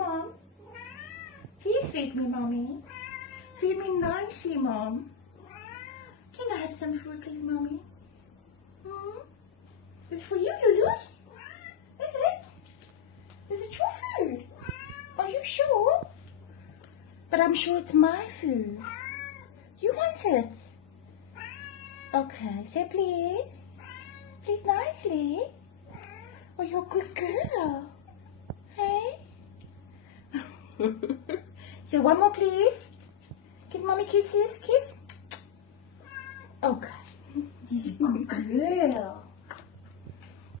Mom. Please feed me, Mommy. Feed me nicely, Mom. Can I have some food, please, Mommy? Is it for you, Lulus? Is it? Is it your food? Are you sure? But I'm sure it's my food. You want it? Okay, say please. Please nicely. Oh, you're a good girl. Hey? Say one more, please. Give Mommy kisses. Kiss. Okay. She's a good girl.